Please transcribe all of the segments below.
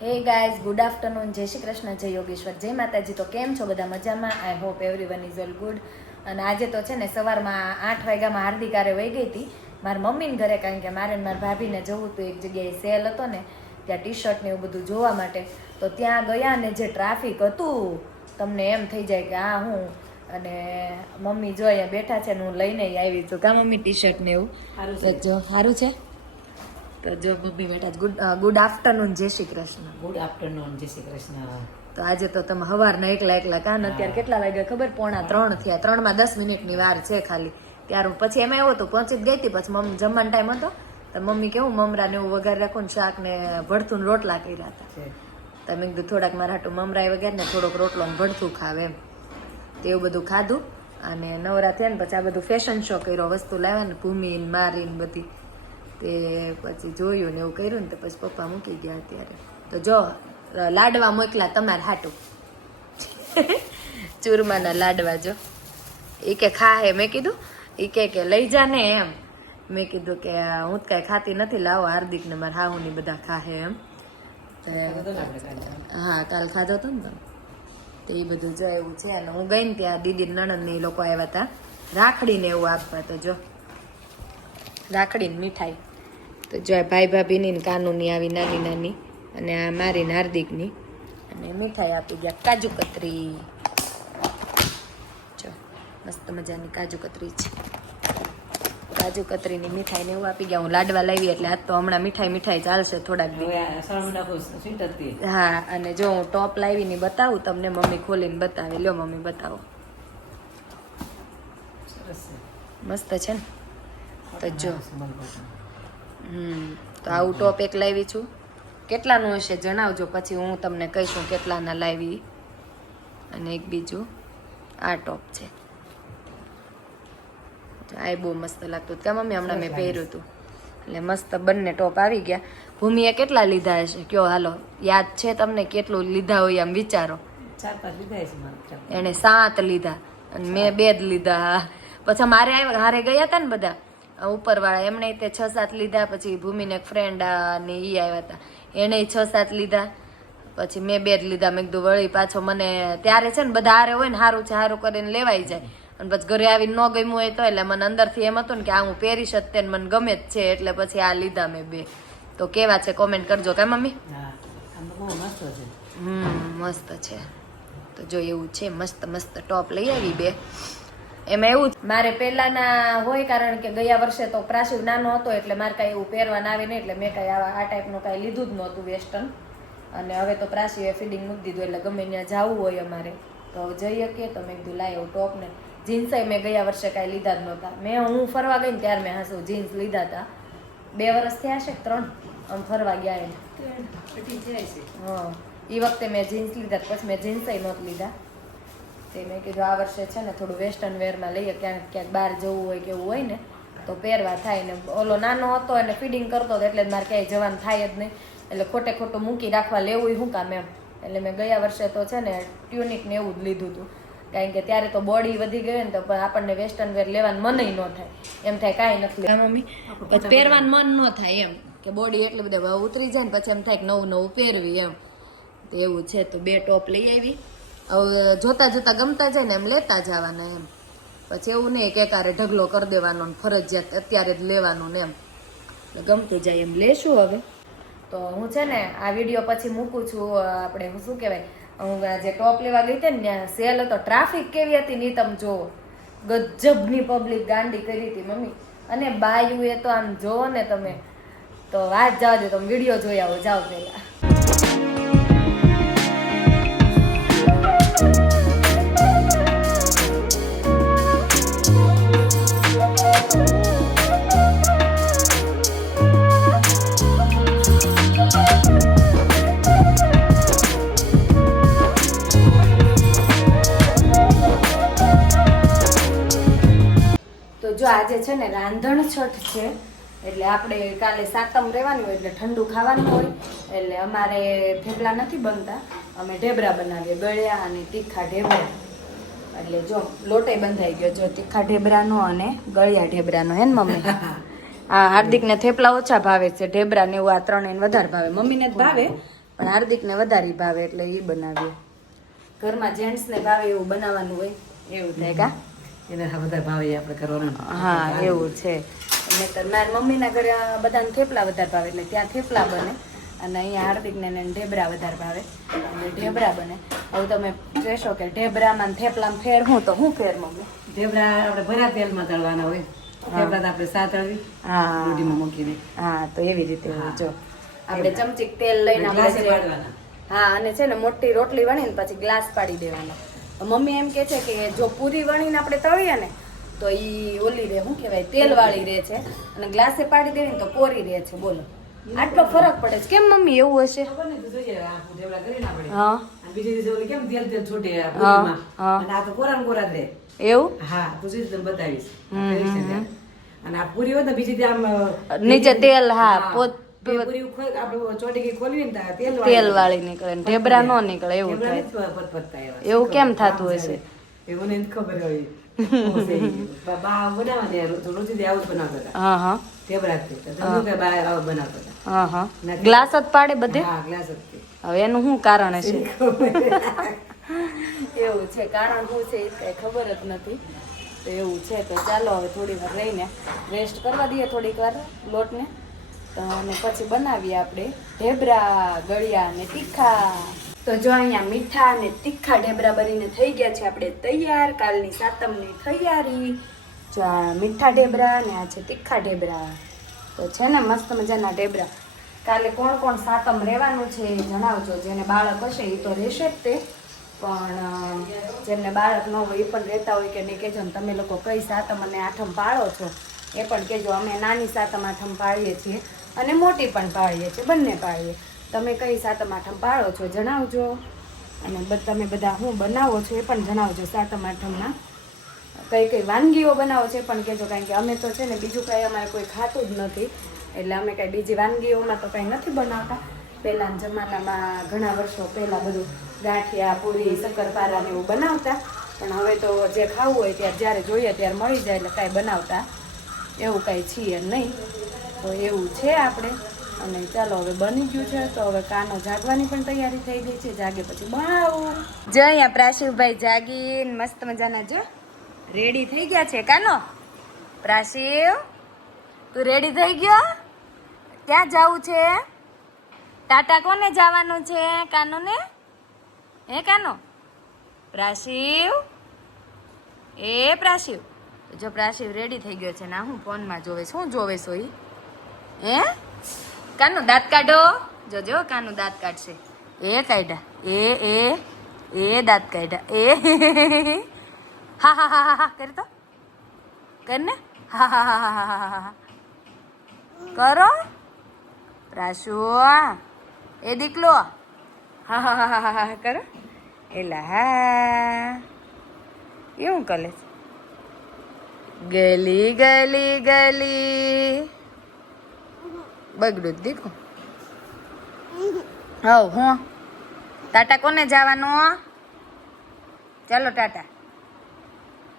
Hey guys good afternoon જય શ્રી કૃષ્ણ જય યોગેશ્વર જય માતાજી. તો કેમ છો બધા મજામાં? I hope every is all good અને આજે તો છે ને સવારમાં આઠ વાગ્યામાં હાર્દિકારે વહી ગઈ હતી. મારા મમ્મીને ઘરે કારણ કે મારે મારા ભાભીને જવું હતું એક જગ્યાએ સેલ હતો ને ત્યાં ટી શર્ટ ને એવું બધું જોવા માટે. તો ત્યાં ગયા ને જે ટ્રાફિક હતું તમને એમ થઈ જાય કે આ હું? અને મમ્મી જો અહીંયા બેઠા છે ને હું લઈને આવી છું. કા મમ્મી ટી શર્ટ ને એવું? સારું છે. તો જો મમ્મી બેઠા ગુડ ગુડ આફ્ટરનૂન જય શ્રી કૃષ્ણ. ગુડ આફ્ટરનૂન જય શ્રી કૃષ્ણ. તો આજે તો તમે સવારના એકલા એકલા કાન અત્યારે કેટલા વાગ્યા ખબર? પોણા ત્રણ થયા. ત્રણમાં દસ મિનિટની વાર છે ખાલી. ત્યાર પછી એમાં એવું હતું પહોંચી જ ગઈ હતી પછી મમ્મી જમવાનો ટાઈમ હતો. તો મમ્મી કેવું મમરા ને એવું વઘાર રાખું ને શાક ને ભડથું રોટલા કર્યા હતા. તમે કીધું થોડાક મારા હાટું મમરાય વગેરે ને થોડોક રોટલો ને ભડથું ખાવે એમ. તેવું એવું બધું ખાધું. અને નવરા થયા ને પછી આ બધું ફેશન શો કર્યો વસ્તુ લાવ્યા ને ભૂમિ મારીને મારી બધી. તે પછી જોયું ને એવું કર્યું ને તો પછી પપ્પા મૂકી ગયા અત્યારે. તો જો લાડવા મોકલા તમારે હાટું. ચૂરમાના લાડવા જો. એ કે ખા હે મેં કીધું. એ કે કે લઈ જા ને એમ. મેં કીધું કે હું તો કાંઈ ખાતી નથી લાવો હાર્દિક ને મારા હાહુ ની બધા ખાહે એમ. તો એમ. હા કાલ ખાધો હતો ને તમે તો એ બધું જો એવું છે. અને હું ગઈ ને ત્યાં દીદી નણંદ ને એ લોકો આવ્યા હતા રાખડી ને એવું આપવા તો જો. રાખડી ને મીઠાઈ. તો જો ભાઈ ભાભીની ને કાનુની આવી નાની નાની અને આ મારી હાર્દિકની. અને મીઠાઈ આપી ગયા કાજુ કતરી. જો મસ્ત મજાની કાજુ કતરી છે. કાજુ કતરીની મીઠાઈ ને એવું આપી ગયા હું લાડવા લાવી એટલે આજ તો હમણાં મીઠાઈ મીઠાઈ ચાલશે થોડાક દી. હવે આ શ્રાવણ નાખું સ્વીટ હતી હા અને જો હું ટોપ લાવીને બતાવું તમને મમ્મી ખોલીને બતાવે. લ્યો મમ્મી બતાવો. સરસ મસ્ત છે ને? તો જો. તો આવું ટોપ એક લાવી છું. કેટલાનું હશે જણાવજો પછી હું તમને કહીશું કેટલાના લાવી. અને એક બીજું આ ટોપ છે. આ બહુ મસ્ત લાગતું કે મમ્મી હમણાં મેં પહેર્યું હતું. એટલે મસ્ત બંને ટોપ આવી ગયા. ભૂમિએ કેટલા લીધા હશે? કયો હાલો યાદ છે તમને કેટલું લીધા હોય આમ વિચારો. એને સાત લીધા. અને મેં બે જ લીધા. હા. પછી મારે હારે ગયા હતા ને બધા? ઉપરવાળા એમણે તે છ સાત લીધા પછી ભૂમિને એક ફ્રેન્ડ ને એ આવ્યા હતા એણે છ સાત લીધા પછી મેં બે જ લીધા. મેં કીધું વળી પાછો મને ત્યારે છે ને બધા હારે હોય ને સારું છે સારું કરીને લેવાઈ જાય. અને પછી ઘરે આવીને ન ગમ્યું હોય તો એટલે મને અંદરથી એમ હતું ને કે આ હું પહેરીશ શકતે ને મને ગમે જ છે એટલે પછી આ લીધા મેં બે. તો કેવા છે કોમેન્ટ કરજો કે મમ્મી? હમ મસ્ત છે. તો જો એવું છે મસ્ત મસ્ત ટોપ લઈ આવી બે. એમાં એવું જ, મારે પહેલાના હોય કારણ કે ગયા વર્ષે તો પ્રાસીવ નાનો હતો એટલે મારે કાંઈ એવું પહેરવાનું આવે નહીં એટલે મેં કાંઈ આવા આ ટાઈપનું કાંઈ લીધું જ નહોતું વેસ્ટર્ન અને હવે તો પ્રાસીવે ફિટિંગ મૂકી દીધું એટલે ગમે ત્યાં જવું હોય અમારે. તો જઈ શકીએ તો મેં કીધું લાય એવું ટોપ ને જીન્સય મેં ગયા વર્ષે કાંઈ લીધા જ નહોતા. મેં હું ફરવા ગઈ ને ત્યારે મેં હાસું જીન્સ લીધા હતા. બે વર્ષ થયા છે ત્રણ? આમ ફરવા ગયા છે. હા. એ વખતે મેં જીન્સ લીધા પછી મેં જીન્સય નહોત લીધા. તે મેં કીધું આ વર્ષે છે ને થોડું વેસ્ટર્ન વેરમાં લઈએ ક્યાંક ક્યાંક બહાર જવું હોય કે એવું હોય ને તો પહેરવા થાય ને. ઓલો નાનો હતો અને ફીડિંગ કરતો હતો એટલે મારે ક્યાંય જવાનું થાય જ નહીં. એટલે ખોટે ખોટું મૂકી રાખવા લેવું શું કામ એમ. એટલે મેં ગયા વર્ષે તો છે ને ટ્યુનિક ને એવું જ લીધું હતું કારણ કે ત્યારે તો બોડી વધી ગઈ ને તો પણ આપણને વેસ્ટર્ન વેર લેવાનું મન ન થાય. એમ થાય કાંઈ નથી મમ્મી. પહેરવાનું મન ન થાય એમ. કે બોડી એટલે બધા ઉતરી જાય ને પછી એમ થાય કે નવું નવું પહેરવી એમ. તો એવું છે તો બે ટોપ લઈ આવી. હવે જોતા જોતા ગમતા જાય ને એમ લેતા જવાના એમ. પછી એવું નહીં કે કારે ઢગલો કરી દેવાનો ને ફરજિયાત અત્યારે જ લેવાનું ને એમ. ગમતું જાય એમ લેશું હવે. તો હું છે ને આ વીડિયો પછી મૂકું છું આપણે શું કહેવાય, હું જે ટોપ લેવા ગઈ હતી ને ત્યાં સેલ હતો, ટ્રાફિક કેવી હતી નહીં તમે જુઓ. ગજબની પબ્લિક ગાંડી કરી હતી મમ્મી. અને બાયુ એ તો આમ જોવો ને તમે, તો વાત જાઓ તમે વીડિયો જોઈ આવો, જાઓ પહેલા. છે ને રાંધણ છઠ છે. એટલે આપણે કાલે સાતમ રહેવાનું હોય એટલે ઠંડુ ખાવાનું હોય. એટલે અમારે થેપલા નથી બનતા. અમે ઢેબરા બનાવીએ ગળ્યા અને તીખા ઢેબરા. એટલે જો લોટે બંધાઈ ગયો. જો તીખા ઢેબરાનો અને ગળ્યા ઢેબરાનો હે ને મમ્મી? હા હાર્દિકને થેપલા ઓછા ભાવે છે. ઢેબરા ને એવું આ ત્રણે વધારે ભાવે. મમ્મીને જ ભાવે પણ હાર્દિકને વધારે ભાવે એટલે એ બનાવીએ. ઘરમાં જેન્ટ્સને ભાવે એવું બનાવવાનું હોય એવું થાય કા? એને આ બધા ભાવે આપણે કરવાનું હા એવું છે. એટલે તો મારા મમ્મીના ઘરે બધાને થેપલા વધારે ભાવે એટલે ત્યાં થેપલા બને. અને અહીંયા હાર્દિકને ને એને ઢેબરા વધારે ભાવે. અને ઢેબરા બને. હવે તમે કહેશો કે ઢેબરામાં થેપલામાં ફેર હું તો હું ફેર મમ્મી? ઢેબરા આપણે ભર્યા તેલમાં તળવાના હોય. ઢેબરા તો આપણે સા તળવી હા. રોટીમાં મૂકીને. હા તો એવી રીતે જો. આપણે ચમચી તેલ લઈને આપણે. હા અને છે ને મોટી રોટલી વણીને પછી ગ્લાસ પાડી દેવાનો. મમ્મી એમ કે છે કે જો પૂરી વણીને આપણે તળીએ ને તો એ ઓલી રે શું કહેવાય તેલ વાળી રે છે. અને ગ્લાસે પાડી દેવી ને તો કોરી રે છે બોલો. આટલો ફરક પડે છે. કેમ મમ્મી એવું હશે? હા. બીજી કેમ તેલ તેલ છૂટે હા, આ તો કોરા કોરા એવું? હા તું સીધું બતાવીશ. અને આ પૂરી હોય ને બીજી આમ, નીચે તેલ, હા, પોત- ને તેલ વાળી. નીકળે ને ઢેબરા નો નીકળે એવું થાય. એવા. કેમ થતું હશે? એવું નહીં ખબર હોય. બનાવવા આવું જ બનાવતા હા હા. ગ્લાસ પાડે બધે. હવે એનું શું કારણ છે એવું છે. કારણ શું છે એ કઈ ખબર જ નથી. તો એવું છે. તો ચાલો હવે થોડી વાર રહીને રેસ્ટ કરવા દઈએ થોડીક વાર લોટને. તો અને પછી બનાવીએ આપણે ઢેબરા, ગળ્યા અને તીખા. તો જો અહીંયા મીઠા અને તીખા ઢેબરા બનીને થઈ ગયા છે, આપણે તૈયાર. કાલની સાતમની તૈયારી. જો આ મીઠા ઢેબરા અને આ છે તીખા ઢેબરા. તો છે ને મસ્ત મજાના ઢેબરા. કાલે કોણ કોણ સાતમ રહેવાનું છે એ જણાવજો. જેને બાળક હશે એ તો રહેશે જ તે. પણ જેમને બાળક ન હોય એ પણ રહેતા હોય કે નહીં કહેજો ને તમે લોકો કઈ સાતમ અને આઠમ પાળો છો. એ પણ કહેજો, અમે નાની સાતમ આઠમ પાળીએ છીએ. અને મોટી પણ પાળીએ છીએ, બંને પાળીએ તમે કઈ સાતમ આઠમ પાળો છો જણાવજો. અને તમે બધા હું બનાવો છો એ પણ જણાવજો સાતમ આઠમના. કઈ કઈ વાનગીઓ બનાવો છે પણ કહેજો, કારણ કે અમે તો છે ને બીજું કાંઈ અમારે કોઈ ખાતું જ નથી. એટલે અમે કાંઈ બીજી વાનગીઓમાં તો કાંઈ નથી બનાવતા. પહેલાં જમાનામાં ઘણા વર્ષો પહેલાં બધું ગાંઠિયા, પૂરી, શક્કરપારા ને એવું બનાવતા. પણ હવે તો જે ખાવું હોય ત્યારે જ્યારે જોઈએ ત્યારે મળી જાય એટલે કાંઈ બનાવતા. એવું કાંઈ છીએ નહીં. તો એવું છે આપણે. અને ચાલો હવે બની ગયું છે, તો હવે કાનો જાગવાની પણ તૈયારી થઈ ગઈ છે, જાગે પછી બનાવું જો અહીંયા પ્રાશિવભાઈ જાગીને, મસ્ત મજાના જો. રેડી થઈ ગયા છે કાનો? પ્રાશિવ, તું રેડી થઈ ગયો? ક્યાં જવું છે? ટાટા કોને જવાનું છે કાનો ને હે કાનો? પ્રાશિવ? એ પ્રાશિવ. જો પ્રાશિવ રેડી થઈ ગયો છે, ના, હું ફોનમાં જોવે શું જોવે છો હે કાનું દાંત કાઢો જોજો કાનું દાંત કાઢશે એ કાઢ્યા એ એ એ દાંત કાઢ્યા એ હા હા હા હા હા કરી તો કર ને હા હા હા હા હા હા કરો પ્રાસુ એ દીકલો હા હા હા હા હા હા કરો એલા હા એવું કરે ગલી ગલી ગલી બગડું દીકું. હવ હું. ટાટા કોને જવાનું ચાલો ટાટા.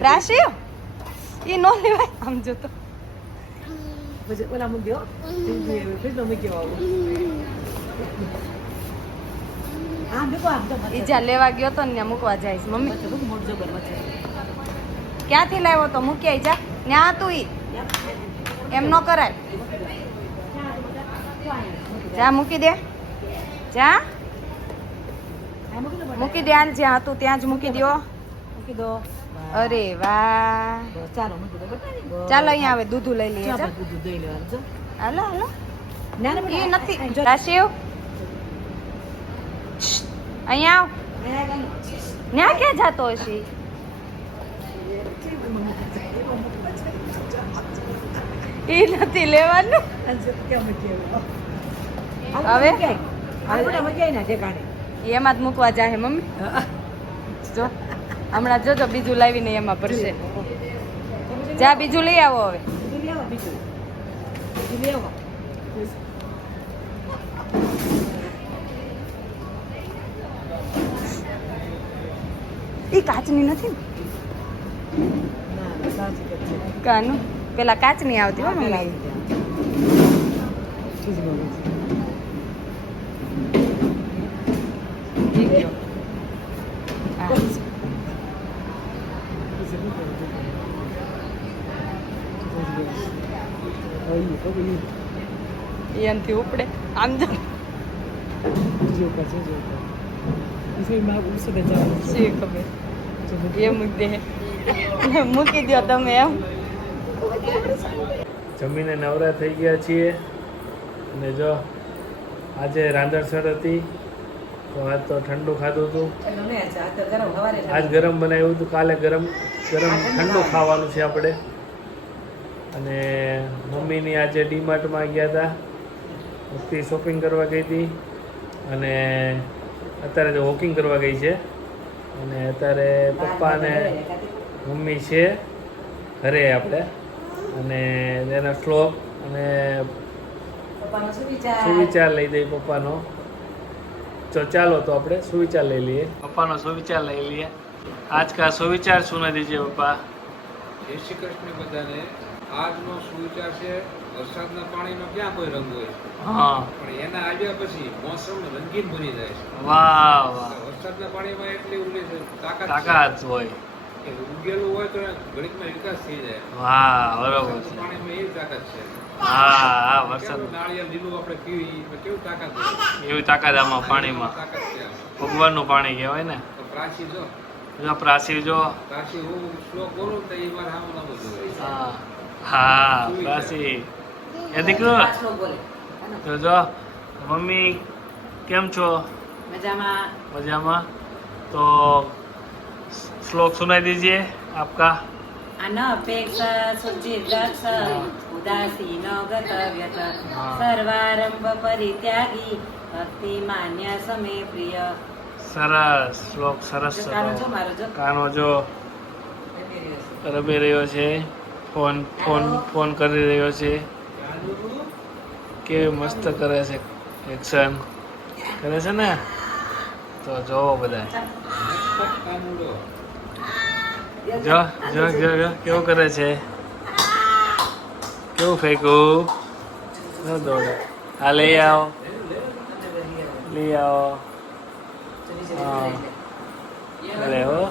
રાશિ? એ નો લેવાય. આમ જો તો. ઓલા મૂકી દો. ફ્રીજમાં મૂકી આવો. આમ દેખો આમ તો ઈ જ્યાં લેવા ગયો તો ને મૂકવા જાય મમ્મી. ક્યાંથી લાવ્યો તો? મૂકી આઈ જા. ત્યાં ઈ. એમ ન કરાય. જા, મૂકી દે. જા. મૂકી દે આલ જ્યાં હતું ત્યાં જ મૂકી દો મૂકી દો અરે વાહ. ચાલો અહીંયા આવે, દૂધું લઈ લઈએ. હાલો હાલો. એ નથી. અહીંયા આવ. ત્યાં ક્યાં જતો હશે? એ નથી લેવાનું. જો? હવે? એમાં જ મૂકવા જાય મમ્મી. જો હમણાં જોજો બીજું લાવીને એમાં પડશે જા બીજું લઈ આવો હવે. એ કાચની નથી. કાનું? પેલા કાચની આવતી હો મને. એનાથી ઉપડે આમ જો શી ખબર એ મૂકી દે મૂકી દો તમે એમ જમીને નવરા થઈ ગયા છીએ. અને જો આજે રાંધણસર હતી તો આજ તો ઠંડુ ખાધું હતું. આજ ગરમ બનાવ્યું હતું કાલે ગરમ ગરમ ઠંડુ ખાવાનું છે આપણે. અને મમ્મીની આજે ડીમાર્ટમાં ગયા હતા. મુક્તિ શોપિંગ કરવા ગઈ હતી. અને અત્યારે તો વોકિંગ કરવા ગઈ છે. અને અત્યારે પપ્પા અને મમ્મી છે ઘરે આપણે. અને એના શ્લોક અને પપ્પાનો શું વિચાર સુવિચાર લઈ દઈએ પપ્પાનો. તો ચાલો તો આપણે સુવિચાર લઈ લઈએ. પપ્પાનો સુવિચાર લઈ લઈએ. આજ કા સુવિચાર શું દીજે પપ્પા? જય શ્રી કૃષ્ણ બધાને. આજનો સુવિચાર છે વરસાદના પાણીનો ક્યાં કોઈ રંગ હોય? હા. પણ એના આવ્યા પછી મોસમ રંગીન બની જાય છે. વાહ વાહ. વરસાદના પાણીમાં એટલી તાકાત તાકાત હોય. ઉગેલું હોય તો ઘડીકમાં વિકાસ થઈ જાય. હા બરોબર છે. પાણીમાં એવી તાકાત છે. હા હા વરસાદ નાળિયેર લીલું આપણે પીવી કેવું તાકાત એવી તાકાત આમાં પાણીમાં. ભગવાનનું પાણી કહેવાય ને. તો પ્રાચી જો. જો પ્રાસી જો. પ્રાચી હું શ્લોક બોલું તો એ મારે સામે હા. હા પ્રાસી એ દીકરો. તો જો મમ્મી કેમ છો? મજામાં? મજામાં. તો શ્લોક સુનાઈ सुनाई આપકા आपका। અપેક્ષા सुचिदक्ष उदासीन गतव्यत। सर्वारंभ परित्यागी ભક્તિ માન્યા સમે પ્રિય સરસ શ્લોક સરસ કાનો જો રમી રહ્યો છે ફોન ફોન ફોન કરી રહ્યો છે કેવી મસ્ત કરે છે એક્શન કરે છે ને તો જોવો બધા જો જો જો જો. કેવું કરે છે? કેવું ફેંકું? ન દોડે. હા, લઈ આવો. લઈ આવો. હા. લેવો